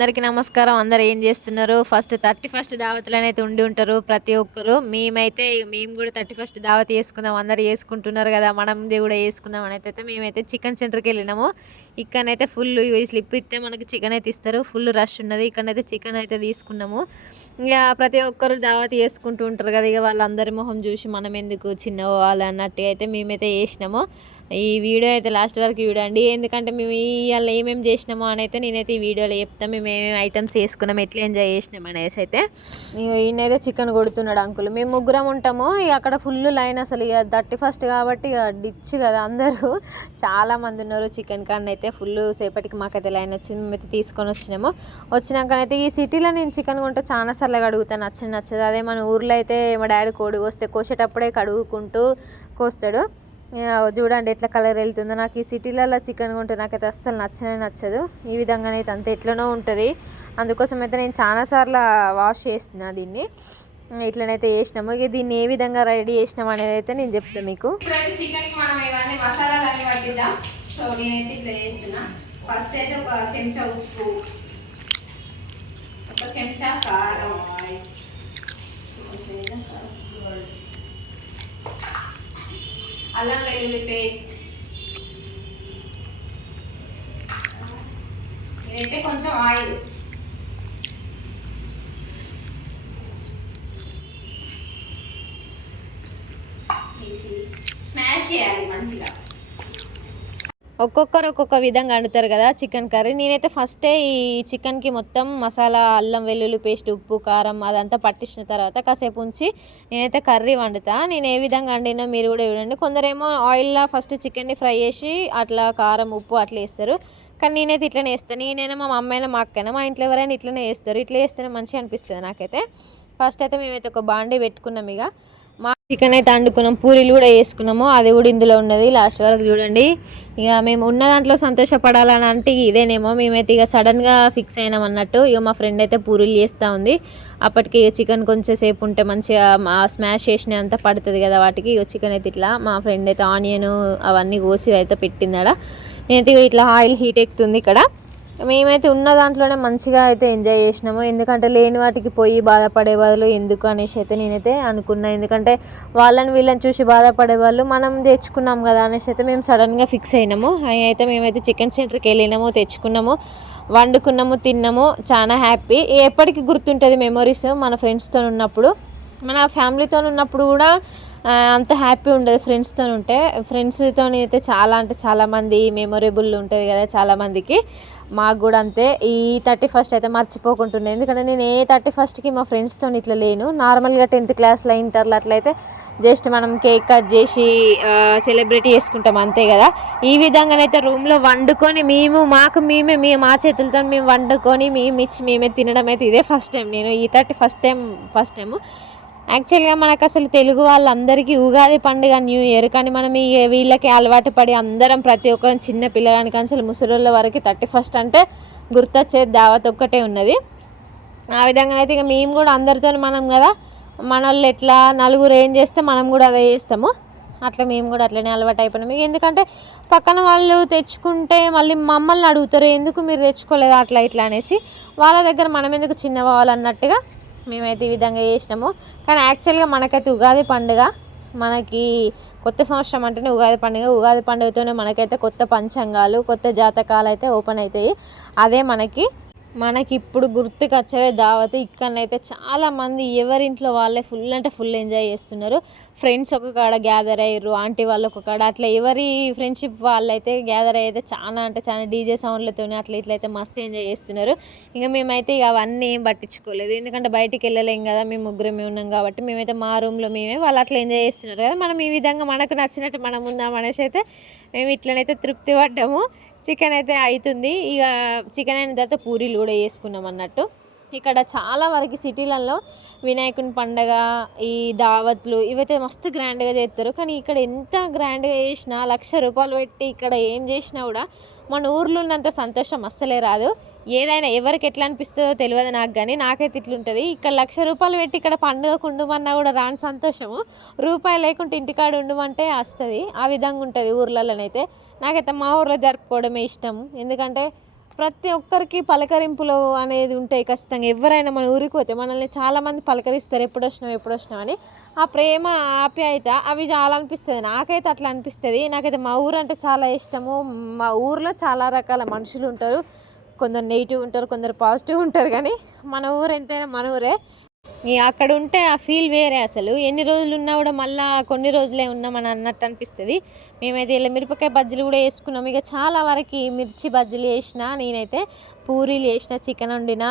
అందరికీ నమస్కారం. అందరూ ఏం చేస్తున్నారు? ఫస్ట్ 31 దావతులనైతే ఉండి ఉంటారు ప్రతి ఒక్కరు. మేము కూడా 31 దావత్ చేసుకుందాం, అందరూ చేసుకుంటున్నారు కదా, మనది కూడా చేసుకుందాం అనేసి మేమైతే చికెన్ సెంటర్కి వెళ్ళినాము. ఇక్కడనైతే ఫుల్ ఈ స్లిప్ ఇస్తే మనకి చికెన్ అయితే ఇస్తారు. ఫుల్ రష్ ఉన్నది. ఇక్కడనైతే చికెన్ అయితే తీసుకున్నాము. ఇక ప్రతి ఒక్కరు దావత్ చేసుకుంటూ ఉంటారు కదా, ఇక వాళ్ళందరి మొహం చూసి మనం ఎందుకు చిన్న వాళ్ళు అన్నట్టుగా అయితే మేమైతే చేసినాము. ఈ వీడియో అయితే లాస్ట్ వరకు చూడండి, ఎందుకంటే మేము ఇవాళ ఏమేమి చేసినామో అని అయితే నేనైతే ఈ వీడియోలో చెప్తాను. మేము ఏమేమి ఐటమ్స్ వేసుకున్నాం, ఎట్లా ఎంజాయ్ చేసినాం అనేసి అయితే. ఈయనైతే చికెన్ కొడుతున్నాడు అంకుల్. మేము ముగ్గురం ఉంటాము. ఇక అక్కడ ఫుల్ లైన్, అసలు ఇక 31 కాబట్టి ఇక డిచ్ కదా అందరూ, చాలామంది ఉన్నారు. చికెన్ కాడన అయితే ఫుల్ సేపటికి మాకైతే లైన్ వచ్చింది. మేమైతే తీసుకొని వచ్చినాకనైతే ఈ సిటీలో నేను చికెన్ కొంటే చాలా సార్లు అడుగుతాను, నచ్చదు. అదే మన ఊర్లో అయితే మా డాడీ కోసేటప్పుడే కడుగుకుంటూ కోస్తాడు. చూడండి ఎట్లా కలర్ వెళ్తుందో. నాకు ఈ సిటీలలో చికెన్ కొంటే నాకైతే అస్సలు నచ్చదు. ఈ విధంగానైతే అంత ఎట్లనో ఉంటుంది. అందుకోసం అయితే నేను చాలాసార్లు వాష్ చేస్తున్నా దీన్ని. ఇట్లనైతే చేసినాము. ఇక దీన్ని ఏ విధంగా రెడీ చేసినాము అనేది అయితే నేను చెప్తాను మీకు. చికెన్కి మనం ఇవన్నీ మసాలాలు పట్టిద్దాం. సో నేనైతే ఇట్లా చేస్తున్నా. ఫస్ట్ అయితే ఒక చెంచా ఉప్పు, ఒక చెంచా కారం, అల్లం వెల్లుల్లి పేస్ట్, ఇదైతే కొంచెం ఆయిల్, వేసి స్మాష్ చేయాలి మంచిగా. ఒక్కొక్కరు ఒక్కొక్క విధంగా వండుతారు కదా చికెన్ కర్రీ. నేనైతే ఫస్టే ఈ చికెన్కి మొత్తం మసాలా, అల్లం వెల్లుల్లి పేస్ట్, ఉప్పు, కారం అదంతా పట్టించిన తర్వాత కాసేపు ఉంచి నేనైతే కర్రీ వండుతా. నేను ఏ విధంగా వండినా మీరు కూడా చూడండి. కొందరేమో ఆయిల్లో ఫస్ట్ చికెన్ని ఫ్రై చేసి అట్లా కారం, ఉప్పు అట్లా వేస్తారు. కానీ నేనైతే ఇట్లనే వేస్తాను. నేనైనా మా అమ్మ అయినా మా అక్కైనా మా ఇంట్లో ఎవరైనా ఇట్లనే వేస్తారు. ఇట్లా వేస్తేనే మంచిగా అనిపిస్తుంది నాకైతే. ఫస్ట్ అయితే మేమైతే ఒక బాండీ పెట్టుకున్నాం. ఇక మా చికెన్ అయితే వండుకున్నాం, పూరీలు కూడా వేసుకున్నాము. అది కూడా ఇందులో ఉన్నది. లాస్ట్ వరకు చూడండి. ఇక మేము ఉన్న దాంట్లో సంతోషపడాలని అంటే ఇదేనేమో, మేమైతే ఇక సడన్గా ఫిక్స్ అయినాం అన్నట్టు. ఇక మా ఫ్రెండ్ అయితే పూరీలు చేస్తూ ఉంది. అప్పటికి ఇక చికెన్ కొంచెం సేపు ఉంటే మంచిగా స్మాష్ చేసిన అంతా పడుతుంది కదా వాటికి. ఇక చికెన్ అయితే ఇట్లా మా ఫ్రెండ్ అయితే ఆనియన్ అవన్నీ కోసి అయితే పెట్టిందాడ. నేనైతే ఇట్లా ఆయిల్ హీట్ ఎక్కుతుంది ఇక్కడ. మేమైతే ఉన్న దాంట్లోనే మంచిగా అయితే ఎంజాయ్ చేసినాము. ఎందుకంటే లేని వాటికి పోయి బాధపడే బదులు ఎందుకు అనేసి అయితే నేనైతే అనుకున్నా. ఎందుకంటే వీళ్ళని చూసి బాధపడే వాళ్ళు మనం తెచ్చుకున్నాం కదా అనేసి అయితే మేము సడన్గా ఫిక్స్ అయినాము. అయితే మేమైతే చికెన్ సెంటర్కి వెళ్ళినాము, తెచ్చుకున్నాము, వండుకున్నాము, తిన్నాము. చాలా హ్యాపీ. ఎప్పటికీ గుర్తుంటుంది మెమొరీస్. మన ఫ్రెండ్స్తో ఉన్నప్పుడు, మన ఫ్యామిలీతో ఉన్నప్పుడు కూడా అంత హ్యాపీ ఉండదు. ఫ్రెండ్స్తో ఉంటే, ఫ్రెండ్స్తో అయితే చాలా అంటే చాలామంది మెమొరబుల్ ఉంటుంది కదా చాలామందికి. మాకు కూడా అంతే. ఈ 31 అయితే మర్చిపోకుంటున్నాను. ఎందుకంటే నేను ఏ 31కి మా ఫ్రెండ్స్తో ఇట్లా లేను. నార్మల్గా 10th క్లాస్లో, ఇంటర్లో అట్లయితే జస్ట్ మనం కేక్ కట్ చేసి సెలబ్రేట్ చేసుకుంటాం అంతే కదా. ఈ విధంగానైతే రూమ్లో వండుకొని మేమే మా చేతులతో మేము వండుకొని మేమే తినడం అయితే ఇదే ఫస్ట్ టైం. నేను ఈ 31 ఫస్ట్ టైము. యాక్చువల్గా మనకు అసలు తెలుగు వాళ్ళందరికీ ఉగాది పండుగ, న్యూ ఇయర్. కానీ మనం వీళ్ళకి అలవాటు పడి అందరం ప్రతి ఒక్కరం చిన్న పిల్లగానికి అసలు ముసలోళ్ళ వరకు 31 అంటే గుర్తొచ్చేది దావత్ ఒక్కటే ఉన్నది. ఆ విధంగా అయితే ఇక మేము కూడా అందరితో మనం కదా, మన వాళ్ళు ఎట్లా నలుగురు ఏం చేస్తే మనం కూడా అదే చేస్తాము. అట్లా మేము కూడా అట్లనే అలవాటు అయిపోయినాం. ఎందుకంటే పక్కన వాళ్ళు తెచ్చుకుంటే మళ్ళీ మమ్మల్ని అడుగుతారు, ఎందుకు మీరు తెచ్చుకోలేదు అట్లా ఇట్లా అనేసి. వాళ్ళ దగ్గర మనం ఎందుకు చిన్నవాళ్ళన్నట్టుగా మేమైతే ఈ విధంగా చేసినాము. కానీ యాక్చువల్గా మనకైతే ఉగాది పండుగ, మనకి కొత్త సంవత్సరం అంటేనే ఉగాది పండుగ. ఉగాది పండుగతోనే మనకైతే కొత్త పంచాంగాలు, కొత్త జాతకాలు అయితే ఓపెన్ అవుతాయి. అదే మనకి ఇప్పుడు గుర్తుకు వచ్చేదే దావత్. ఇక్కడనైతే చాలామంది ఎవరింట్లో వాళ్ళే ఫుల్ అంటే ఫుల్ ఎంజాయ్ చేస్తున్నారు. ఫ్రెండ్స్ ఒక కాడ గ్యాదర్ అయ్యారు, ఆంటీ వాళ్ళు ఒక కాడ, అట్లా ఎవరి ఫ్రెండ్షిప్ వాళ్ళైతే గ్యాదర్ అయితే చాలా అంటే చాలా డీజే సౌండ్లతోనే అట్లా ఇట్లయితే మస్తు ఎంజాయ్ చేస్తున్నారు. ఇంకా మేమైతే ఇక అవన్నీ ఏం పట్టించుకోలేదు. ఎందుకంటే బయటికి వెళ్ళలేం కదా, మేము ముగ్గురమే ఉన్నాం కాబట్టి. మేమైతే మా రూమ్లో వాళ్ళు అట్లా ఎంజాయ్ చేస్తున్నారు కదా, మనం ఈ విధంగా మనకు నచ్చినట్టు మనం ఉందాం అనేసి అయితే మేము ఇట్లనైతే తృప్తి పడ్డాము. చికెన్ అయితే అవుతుంది. ఇక చికెన్ అయిన తర్వాత పూరీలు కూడా వేసుకున్నాం అన్నట్టు. ఇక్కడ చాలా వరకు సిటీలలో వినాయకుని పండగ, ఈ దావత్లు ఇవైతే మస్తు గ్రాండ్గా చేస్తారు. కానీ ఇక్కడ ఎంత గ్రాండ్గా చేసినా, 1,00,000 రూపాయలు పెట్టి ఇక్కడ ఏం చేసినా కూడా మన ఊర్లో ఉన్నంత సంతోషం అస్సలే రాదు. ఏదైనా ఎవరికి ఎట్లా అనిపిస్తుందో తెలియదు నాకు, కానీ నాకైతే ఇట్లుంటుంది. ఇక్కడ 1,00,000 రూపాయలు పెట్టి ఇక్కడ పండుగకు ఉండమన్నా కూడా రాని సంతోషము రూపాయి లేకుంటే ఇంటికాడ ఉండమంటే వస్తుంది. ఆ విధంగా ఉంటుంది ఊర్లలోనైతే. నాకైతే మా ఊర్లో జరుపుకోవడమే ఇష్టం. ఎందుకంటే ప్రతి ఒక్కరికి పలకరింపులు అనేది ఉంటాయి ఖచ్చితంగా. ఎవరైనా మన ఊరికి పోతే మనల్ని చాలామంది పలకరిస్తారు, ఎప్పుడొచ్చినావు అని. ఆ ప్రేమ ఆప్యాయత అవి చాలా అనిపిస్తుంది. నాకైతే అట్లా అనిపిస్తుంది. నాకైతే మా ఊరు అంటే చాలా ఇష్టము. మా ఊర్లో చాలా రకాల మనుషులు ఉంటారు. కొందరు నెగిటివ్ ఉంటారు, కొందరు పాజిటివ్ ఉంటారు. కానీ మన ఊరు ఎంతైనా మన ఊరే. అక్కడ ఉంటే ఆ ఫీల్ వేరే. అసలు ఎన్ని రోజులు ఉన్నా కూడా మళ్ళీ కొన్ని రోజులే ఉన్నామని అన్నట్టు అనిపిస్తుంది. మేమైతే ఇలా మిరపకాయ బజ్జీలు కూడా వేసుకున్నాం. ఇక చాలా వరకు మిర్చి బజ్జీలు వేసిన, నేనైతే పూరీలు వేసిన, చికెన్ వండిన.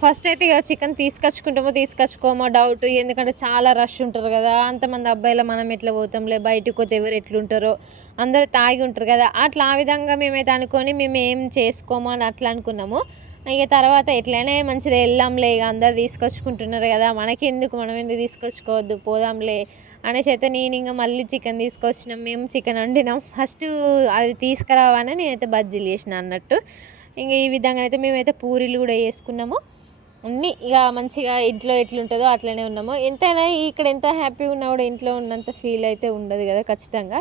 ఫస్ట్ అయితే ఇక చికెన్ తీసుకొచ్చుకోమో డౌట్. ఎందుకంటే చాలా రష్ ఉంటారు కదా, అంతమంది అబ్బాయిలు మనం ఎట్లా పోతాంలే, బయటకు పోతే ఎవరు ఎట్లుంటారో, అందరూ తాగి ఉంటారు కదా. అట్లా ఆ విధంగా మేమైతే అనుకొని మేము ఏం చేసుకోమో అని అట్లా అనుకున్నాము. ఇక తర్వాత ఎట్లయినా మంచిది వెళ్దాంలే, ఇక అందరు తీసుకొచ్చుకుంటున్నారు కదా, మనకెందుకు, మనం ఎందుకు తీసుకొచ్చుకోవద్దు, పోదాంలే అనేసి అయితే నేను ఇంకా మళ్ళీ చికెన్ తీసుకొచ్చినాం. మేము చికెన్ వండినాం. ఫస్ట్ అది తీసుకురావాలని నేనైతే బజ్జీలు చేసిన అన్నట్టు. ఇంక ఈ విధంగా అయితే మేమైతే పూరీలు కూడా వేసుకున్నాము. అన్నీ ఇక మంచిగా ఇంట్లో ఎట్లుంటుందో అట్లనే ఉన్నాము. ఎంతైనా ఇక్కడ ఎంత హ్యాపీగా ఉన్నా కూడా ఇంట్లో ఉన్నంత ఫీల్ అయితే ఉండదు కదా ఖచ్చితంగా.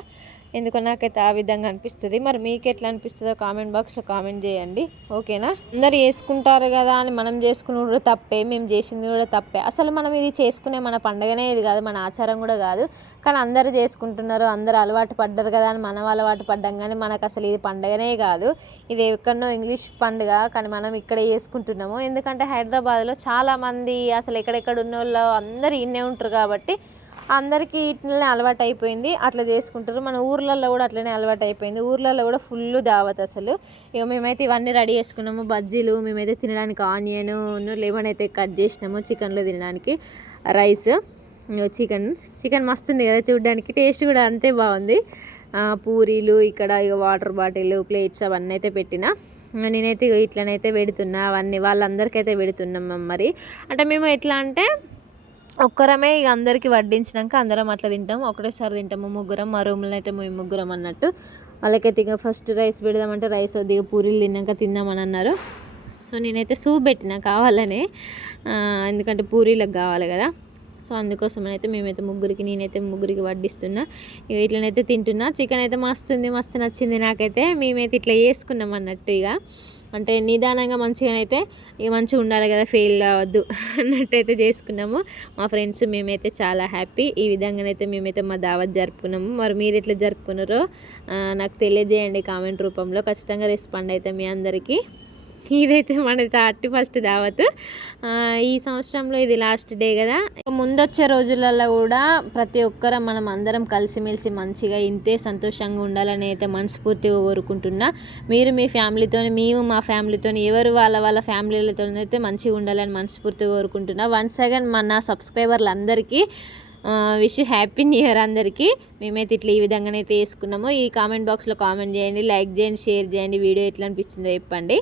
ఎందుకో నాకైతే ఆ విధంగా అనిపిస్తుంది. మరి మీకు ఎట్లా అనిపిస్తుందో కామెంట్ బాక్స్లో కామెంట్ చేయండి, ఓకేనా. అందరు చేసుకుంటారు కదా అని మనం చేసుకుని కూడా తప్పే, మేము చేసింది కూడా తప్పే. అసలు మనం ఇది చేసుకునే మన పండుగనే ఇది కాదు, మన ఆచారం కూడా కాదు. కానీ అందరూ చేసుకుంటున్నారు, అందరూ అలవాటు పడ్డారు కదా అని మనం అలవాటు పడ్డాం. కానీ మనకు అసలు ఇది పండుగనే కాదు, ఇది ఎక్కడనో ఇంగ్లీష్ పండుగ. కానీ మనం ఇక్కడే చేసుకుంటున్నాము. ఎందుకంటే హైదరాబాద్లో చాలామంది అసలు ఎక్కడెక్కడ ఉన్న వాళ్ళు అందరూ ఇన్నే ఉంటారు కాబట్టి అందరికీ ఇట్లనే అలవాటు అయిపోయింది, అట్లా చేసుకుంటారు. మన ఊర్లలో కూడా అట్లనే అలవాటు అయిపోయింది. ఊర్లలో కూడా ఫుల్ దావత్ అసలు. ఇక మేమైతే ఇవన్నీ రెడీ చేసుకున్నాము. బజ్జీలు మేమైతే తినడానికి ఆనియన్, లెమన్ అయితే కట్ చేసినాము. చికెన్లో తినడానికి రైస్, చికెన్ మస్తుంది కదా చూడడానికి, టేస్ట్ కూడా అంతే బాగుంది. పూరీలు, ఇక్కడ ఇక వాటర్ బాటిల్, ప్లేట్స్ అవన్నీ అయితే పెట్టిన. నేనైతే ఇట్లనైతే పెడుతున్నా, అవన్నీ వాళ్ళందరికైతే పెడుతున్నాం. మరి అంటే మేము ఎట్లా అంటే ఒక్కరమే ఇక అందరికీ వడ్డించినాక అందరం అట్లా తింటాము, ఒకటేసారి తింటాము ముగ్గురం. మా రూమ్లో అయితే మేము ముగ్గురం అన్నట్టు. వాళ్ళకైతే ఇక ఫస్ట్ రైస్ పెడదామంటే రైస్ వద్దు, పూరీలు తిన్నాక తిందామని అన్నారు. సో నేనైతే సూప్ పెట్టిన కావాలనే, ఎందుకంటే పూరీలకు కావాలి కదా. సో అందుకోసం అయితే నేనైతే ముగ్గురికి వడ్డిస్తున్నా. ఇక ఇట్లనైతే తింటున్నా. చికెన్ అయితే మస్తు నచ్చింది నాకైతే. మేమైతే ఇట్లా చేసుకున్నాం అన్నట్టు. ఇక అంటే నిదానంగా మంచిగానైతే ఇక మంచిగా ఉండాలి కదా, ఫెయిల్ కావద్దు అన్నట్టయితే చేసుకున్నాము. మా ఫ్రెండ్స్ మేమైతే చాలా హ్యాపీ. ఈ విధంగానైతే మేమైతే మా దావత్ జరుపుకున్నాము. మరి మీరు ఎట్లా జరుపుకున్నారో నాకు తెలియజేయండి కామెంట్ రూపంలో. ఖచ్చితంగా రెస్పాండ్ అయితే మీ అందరికీ. ఇదైతే మన 31st దావత్. ఈ సంవత్సరంలో ఇది లాస్ట్ డే కదా. ముందొచ్చే రోజులలో కూడా ప్రతి ఒక్కరం మనం అందరం కలిసిమెలిసి మంచిగా ఇంతే సంతోషంగా ఉండాలని అయితే మనస్ఫూర్తిగా కోరుకుంటున్నా. మీరు మీ ఫ్యామిలీతో, మేము మా ఫ్యామిలీతో, ఎవరు వాళ్ళ ఫ్యామిలీలతో అయితే మంచిగా ఉండాలని మనస్ఫూర్తిగా కోరుకుంటున్నా. వన్స్ అగైన్ మన సబ్స్క్రైబర్లు అందరికీ విష్ హ్యాపీ న్యూ ఇయర్ అందరికీ. మేమైతే ఇట్లా ఈ విధంగానైతే వేసుకున్నాము. ఈ కామెంట్ బాక్స్లో కామెంట్ చేయండి, లైక్ చేయండి, షేర్ చేయండి. వీడియో ఎట్లా అనిపించిందో చెప్పండి.